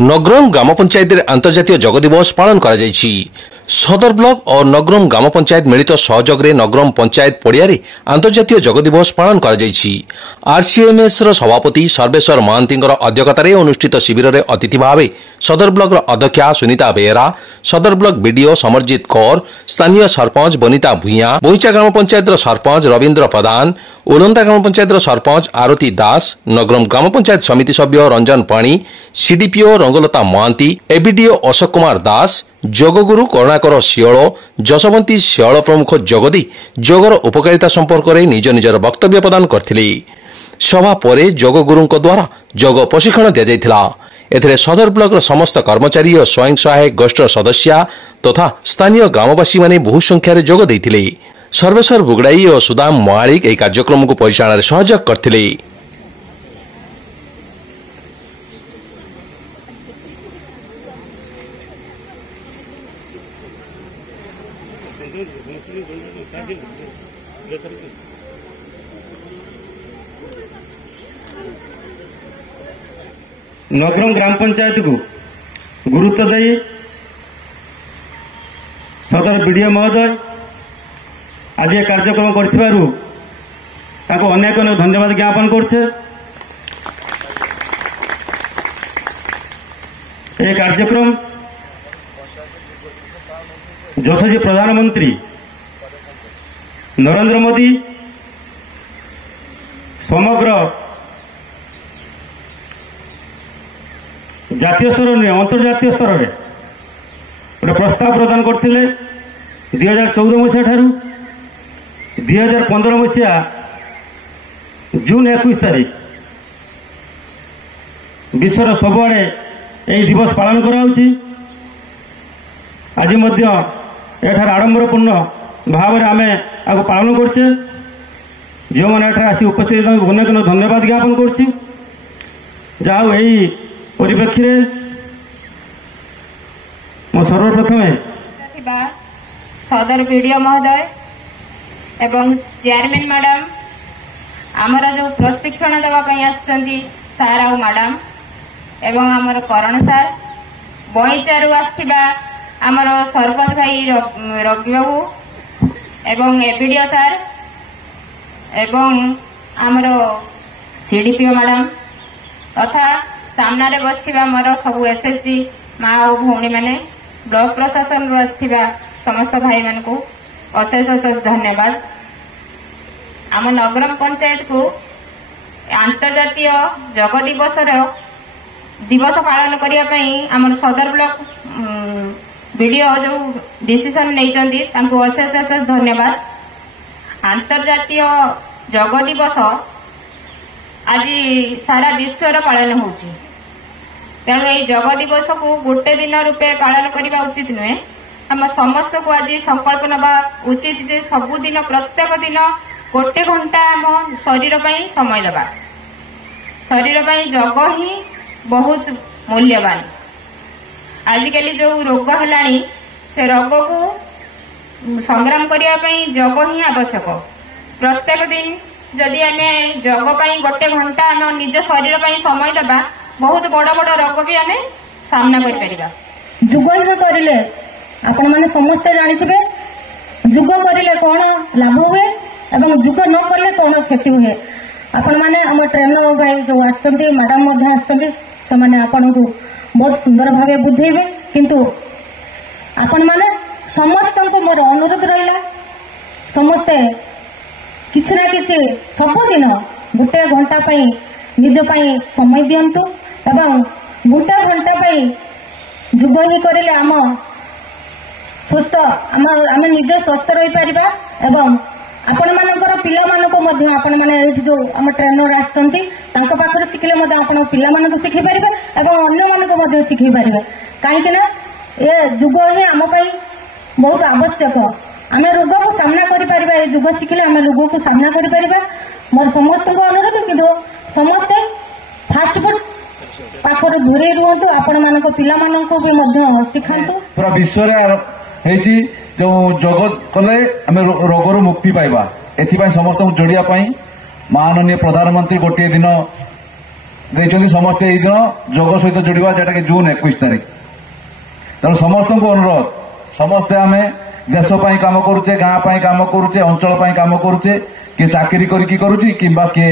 नगरम ग्राम पंचायत अंतर्जातीय योग दिवस पालन करा जायछि। सदर ब्लॉक और नगरम ग्राम पंचायत मिलित सहयोग रे नगरम पंचायत पड़िया रे अंतर्जातीय योग दिवस पालन करा जायछि। आरसीएमएस रो सभापति सर्वेश्वर महांती अध्यक्षता रे अनुष्ठित शिविर रे अतिथि भावे सदर ब्लॉक रो अध्यक्षा सुनीता बेहरा, सदर ब्लॉक बीडीओ समरजीत कौर, स्थानीय सरपंच बनिता भुइया, बोईचा ग्राम पंचायत रो सरपंच रविंद्र प्रधान, ओलंदा ग्राम पंचायत रो सरपंच आरती दास, नगरम ग्राम पंचायत समिति सभ्य रंजन पाणी, सीडीपीओ रंगलता महांती, एबीडीओ अशोक कुमार दास, जोगगुरु करुणाकर शियल, जशवंती शियल प्रमुख जोगदी जोगर उपकारिता संपर्क में निज निजर वक्तव्य प्रदान करथिले। सभा परे जोगगुरुंक द्वारा जोग प्रशिक्षण दिया जायथिला। एथिरे सदर ब्लॉक समस्त कर्मचारी और स्वयं सहायक गोष्ठी सदस्य तथा स्थानीय ग्रामवासी माने बहु संख्यार जोग देइथिले। सर्वेश्वर बुगड़ाई और सुदाम महालिक एही कार्यक्रम को परिचालन सहयोग करथिले। नगरम ग्राम पंचायत को गुरुत्व दे सदर बीडीओ महोदय आज यह कार्यक्रम करथिबारु ताको अनेक अनेक धन्यवाद ज्ञापन करछे। यह कार्यक्रम यशस्वी प्रधानमंत्री नरेंद्र मोदी समग्र जातीय स्तर नुहे अंतर्जातीय स्तर में गोटे प्रस्ताव प्रदान करते 2014 मसीहा ठारू 2015 मसीहा जून 21 तारीख विश्वर सबुआड़े यही दिवस पालन कराउछि। आज मध्य एठार आडंबरपूर्ण भाव में आमे आगो पालन करछे। जो मैंने एठार आसी उपस्थित अनेक अनेक धन्यवाद ज्ञापन करछि। जाओ यही परिप्रेक्षी मो सर्वप्रथम सदर बीडीओ महोदय एवं चेयरमैन मैडम आमर जो प्रशिक्षण देवाई आसुच्चंती सार आ मैडम एवं आमर करण सार बईचारू आसथिबा आमर सरपंच भाई रवि बाबू एवं एबीडीओ सार एवं आमर सीडीपीओ मैडम तथा सामना रे बसथिबा मोर सबु एसएचजी माँ और भौणी माने ब्लॉक प्रशासन रो आसथिबा समस्त भाई मान को अशेष अशेष धन्यवाद। आम नगरम पंचायत को अंतर्जातीय योग दिवस पालन करिया पई आम सदर ब्लॉक बीडीओ जो डिसीजन नैचंती तांको अशेष अशेष धन्यवाद। अंतर्जातीय योग दिवस आज सारा विश्वर पालन होउची, तेणु ये योग दिवस को गोटे दिन रूपे पालन करने उचित नुहे। आम समस्त को आज संकल्प नवा उचित जे सबुदिन प्रत्येक दिन गोटे घंटा आम शरीर पर समय देवा। शरीर पर योग ही बहुत मूल्यवान। आजिकल जो रोग है से रोग को संग्राम करने योग ही आवश्यक। प्रत्येक दिन जदि आमे योग पाई गोटे घंटा आम निज शरीर पर समय देवा बहुत बड़ बड़ रोग भी आमे सामना कर परिबा। जुग ही करिले आपण माने समस्त जानिथिबे जुग करिले कोन लाभ हुए एवं जुग न करले कोन क्षति हुए। आपण माने हम ट्रेनर भाई जो आछंती मैडम मध्य आछंती से माने आपण को बहुत सुंदर भावे बुझेबे, किंतु आपण माने समस्त को मोर अनुरोध रहिला समस्ते किछि ना किछि सबुदिन गोटे घंटा पाई निज पाई समय दियंतु एवं गोटे घंटा पाई जुग ही करिले आम सुस्थ आम निजे स्वस्थ रही पारिबा एवं आपण मानकर पिला मानको मध्य आपण माने जो आम ट्रेनर आछंती तांको पाखरे शिखले मध्य आपण पिला मानको शिखै पारिबा एवं अन्य मानको मध्य शिखै पारिबा। काहे कि ना ए जुग ही आम पई बहुत आवश्यक। आम रोग को सामना करि पारिबा, ए जुग शिखले आम रोग को सामना करि पारिबा। मोर समस्त को अनुरोध किंतु समस्ते फास्ट फूड पाखरे दूरे रुहतु, आपण मानको पिला मानको भी मध्य शिखांतु। पूरा विश्व रे जो जगत कले आम रोगर मुक्ति पाइबा एथि समस्त जोड़िया माननीय प्रधानमंत्री गोटे दिन ଦେଇଛନ୍ତି ସମସ୍ତେ ଏଇ ଦିନ ଯୋଗ ସହିତ ଯୋଡ଼ିବା, ଯେଉଁଟାକି ଜୁନ 21 ତାରିଖ। ତେଣୁ ସମସ୍ତଙ୍କୁ ଅନୁରୋଧ, ସମସ୍ତେ ଆମେ ଦେଶ ପାଇଁ କାମ କରୁଛେ, ଗାଁ ପାଇଁ କାମ କରୁଛେ, ଅଞ୍ଚଳ ପାଇଁ କାମ କରୁଛେ, କିଏ ଚାକିରି କରିକି କରୁଛି କିମ୍ବା କିଏ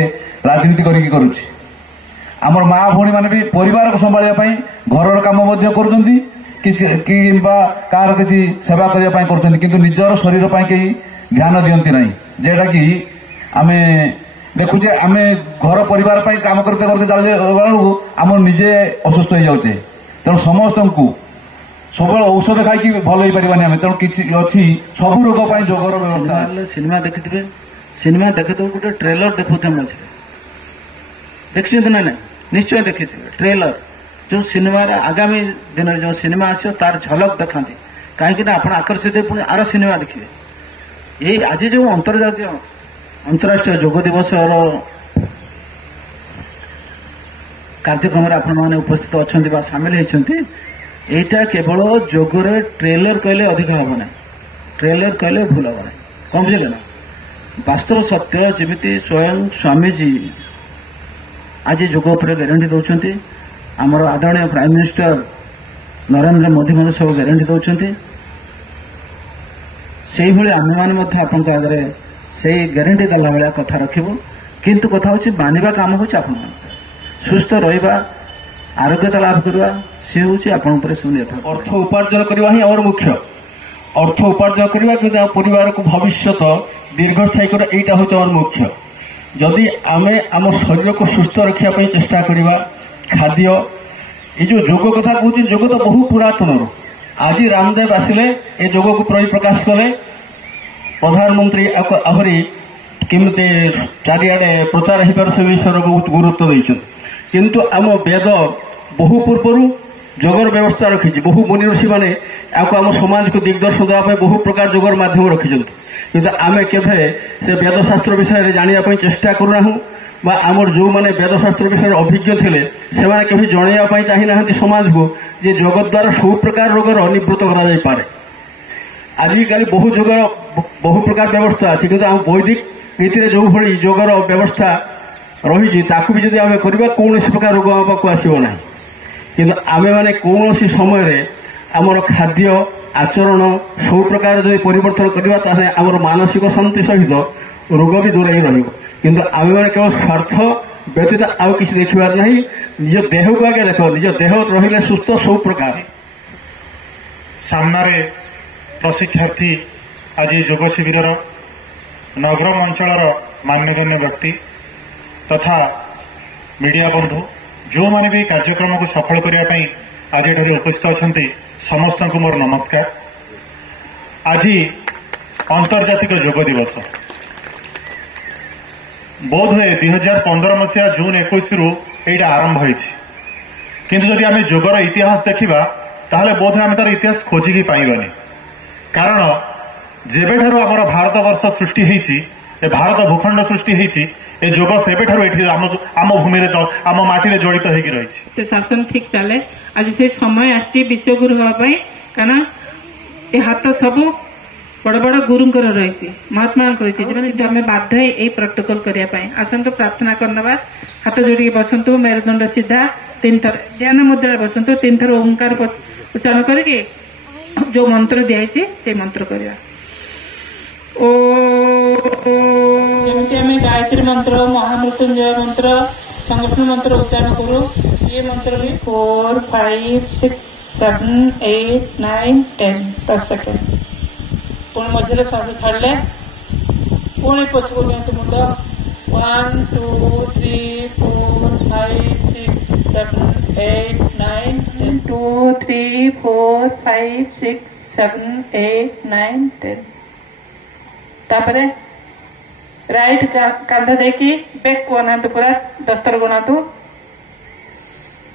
ରାଜନୀତି କରିକି କରୁଛି। ଆମର ମା ଭଉଣୀ ମାନେ ବି ପରିବାରକୁ ସମ୍ଭାଳିବା ପାଇଁ ଘରର କାମ ମଧ୍ୟ କରୁଛନ୍ତି, କିମ୍ବା କାହାର କିଛି ସେବା କରିବା ପାଇଁ କରୁଛନ୍ତି, କିନ୍ତୁ ନିଜର ଶରୀର ପାଇଁ କେହି ଧ୍ୟାନ ଦିଅନ୍ତି ନାହିଁ। ଯେଉଁଟାକି ଆମେ ଦେଖୁଛେ, ଆମେ ଘର ପରିବାର ପାଇଁ କାମ କରତେ କରତେ ଚାଲିଲା ବେଳକୁ ଆମର ନିଜେ ଅସୁସ୍ଥ ହେଇଯାଉଛେ। ତେଣୁ ସମସ୍ତଙ୍କୁ ସବୁବେଳେ ଔଷଧ ଖାଇକି ଭଲ ହେଇପାରିବାନି ଆମେ। ତେଣୁ କିଛି ଅଛି, ସବୁ ରୋଗ ପାଇଁ ଯୋଗର ବ୍ୟବସ୍ଥା। ସିନେମା ଦେଖିଥିବେ, ସିନେମା ଦେଖିଥିବେ, ଗୋଟେ ଟ୍ରେଲର ଦେଖୁଥିବେ ମଝିରେ, ଦେଖିଛନ୍ତି ନା ନାଇଁ? ନିଶ୍ଚୟ ଦେଖିଥିବେ ଟ୍ରେଲର। ଯୋଉ ସିନେମାର ଆଗାମୀ ଦିନରେ ଯୋଉ ସିନେମା ଆସିବ ତାର ଝଲକ ଦେଖାନ୍ତି, କାହିଁକି ନା ଆପଣ ଆକର୍ଷିତ ପୁଣି ଆର ସିନେମା ଦେଖିବେ। ଏଇ ଆଜି ଯୋଉ ଅନ୍ତରାଷ୍ଟ୍ରୀୟ ଯୋଗ ଦିବସର କାର୍ଯ୍ୟକ୍ରମରେ ଆପଣମାନେ ଉପସ୍ଥିତ ଅଛନ୍ତି ବା ସାମିଲ ହେଇଛନ୍ତି, এইটা কেবল যোগরে ট্রেলর কহিলে অধিক হব না, ট্রেলর কহিলে ভুল হব না। কম বুঝলে না? বাস্তব সত্য যেমিতি স্বয়ং স্বামীজি আজ যোগ উপরে গ্যারেন্টি দৌঁচ, আমার আদরণীয় প্রাইম মিনিস্टर নরেন্দ্র মোদী মধ্যে সব গ্যারেন্টি দৌঁচ। সেইভাবে আমি মানে আপনার আগে সেই গ্যারেন্টি দেলা ভায়া কথা রাখবু, কিন্তু কথা হচ্ছে মানিবা কাম হচ্ছে আপনার সুস্থ রহবা, আরোগ্যতা লাভ করা, সে হচ্ছে আপনার উপরে সুনির্ভর। অর্থ উপার্জন করা হি আমার মুখ্য, অর্থ উপার্জন করা কিন্তু পরিবারকে ভবিষ্যৎ দীর্ঘস্থায়ী করা, এইটা হচ্ছে আমার মুখ্য। যদি আমি আমার শরীরকে সুস্থ রাখা চেষ্টা করা, খাদ্য, এই যে যোগ কথা কହୁଛି, যোগ তো বহু পুরাতনর। আজ রামদেব আসলে এই যোগকে পরিপ্রকাশ কলে, প্রধানমন্ত্রী আহরি কেমিতি চারিআড়ে প্রচার হইপার সে বিষয়ে বহুত গুরুত্ব দিয়েছেন। কিন্তু আম বেদ বহু পূর্বরু যোগর ব্যবস্থা রখিছে, বহু মুনি ঋষি মানে আম সমাজকে দিগদর্শন দেওয়া বহু প্রকার যোগর মাধ্যম রখিছেন। কিন্তু আমি কেবে সে বেদশাস্ত্র বিষয়ে জাঁয়া চেষ্টা করুনা, বা আমার যে বেদশাস্ত্র বিষয়ে অভিজ্ঞ লে সে কেবে জনাইবা চাহি না সমাজকে যে যোগ দ্বারা সবু প্রকার রোগর নিবৃত্ত করা যাইপারে। আজকাল বহু প্রকার ব্যবস্থা আছে, কিন্তু আম বৈদিক নীতিরে যেভাবে যোগর ব্যবস্থা রয়েছে তাকে বি যদি আমি করা, কৌশি প্রকার রোগ আমার পাখু আসব না। কিন্তু আমি মানে কৌশি সময় আমার খাদ্য আচরণ সবু প্রকার যদি পরিবর্তন করা, তাহলে আমার মানসিক শান্তি সহিত রোগ বি দূরে রহব। কিন্তু আমি মানে কেবল স্বার্থ ব্যতীত আউ কিছু দেখিবার না, নিজ দেহকে আগে দেখ, নিজ দেহ রহিলে সুস্থ সবু প্রকার। সামনারে প্রশিক্ষার্থী আজ যোগ শিবিরর নগরম অঞ্চলর মান্যগণ্য ব্যক্তি তথা মিডিয়া বন্ধু যে বি কার্যক্রম সফল করা আজ এখানে উপস্থিত অনেক সমস্ত মোর নমস্কার। আজ আন্তর্জাতিক যোগ দিবস, বোধ হুয়ে 2015 মସିହା জুন 21 রু এইটা আরম্ভ হয়েছে। কিন্তু যদি আমি যোগর ইতিহাস দেখা, তাহলে বোধ হয় আমি তার ইতিহাস খোঁজিকি পাইবানি। কারণ যেবেঠারু আমার ভারতবর্ষ সৃষ্টি হয়েছি, এ ভারত ভূখণ্ড সৃষ্টি হয়েছি, এ যোগ সেবেঠারু এটি আম ভূমিরে আম মাটিরে জড়িত হয়ে রয়েছে। সে শাসন ঠিক চালে, আজ সে সময় আসছে বিশ্বগুরু হওয়া, কারণ এ হাত সবু বড় বড় গুরুঙ্কর রয়েছে, মহাত্মাঙ্কর রয়েছে, যে আমি বাধ্য এই প্রটোকল করা। আসন্তু প্রার্থনা করনবা, হাত যোড়ি বসন্তু, মেরুদণ্ড সিধা, 3 থর ধ্যান মুদ্রা বসন্তু, 3 থর ওঙ্কার উচ্চারণ করি যে মন্ত্র দিয়েছি সেই মন্ত্র করা। ও যেমনি আমি গায়ত্রী মন্ত্র, মহামৃত্যুঞ্জয় মন্ত্র, সংগঠন মন্ত্র উচ্চারণ করু, ये मंत्र भी 4, 5, 6, 7, 8, 9, 10 10 सेकेंड। पुणी मझे श्वास छाड़े पुणी पछक दिखाते मुंड 1, 2, 3, 4, 5, 6, 7, 8, 9, 10 2, 3, 4, 5, 6, 7, 8, 9, 10। तापरे राइट कांधा देखी बेक को अनातु पूरा 10 थर गुणातु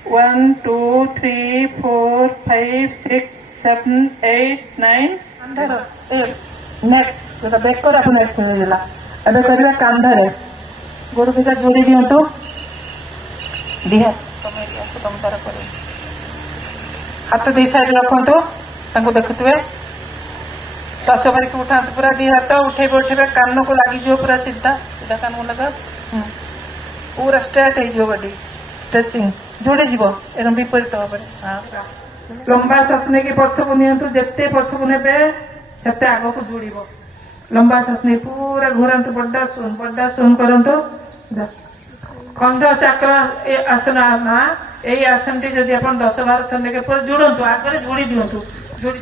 1, 2, 3, 4, 5, 6, 7, 8, 9 अंदर नेक जो बेक को अपन एक्सरसाइज दिला अबे करिया कांधारे गोड़ के जोड़ी दियंतु दिहा तुम तार करे हाथ दी साइड रखंतु ताको देखुतबे श्वास भरिक उठाते पूरा दी हाथ उठे उठे कान को लगी पूरा सीधा सीधा कान को लगा पूरा स्ट्रेट हो बॉडी स्ट्रेचिंग जोड़े जीव एकदम विपरीत भाव में लंबा श्वास नहीं पछक नियंतु जिते पछक ने से आग को जोड़ लंबा श्वास नहीं पूरा घूरतु बड़ा शून करतु खंड चक्र आसन ना यही आसन टी जब आप 10-12 थर लेके जोड़तु आगे जोड़ी दिंतु जोड़ी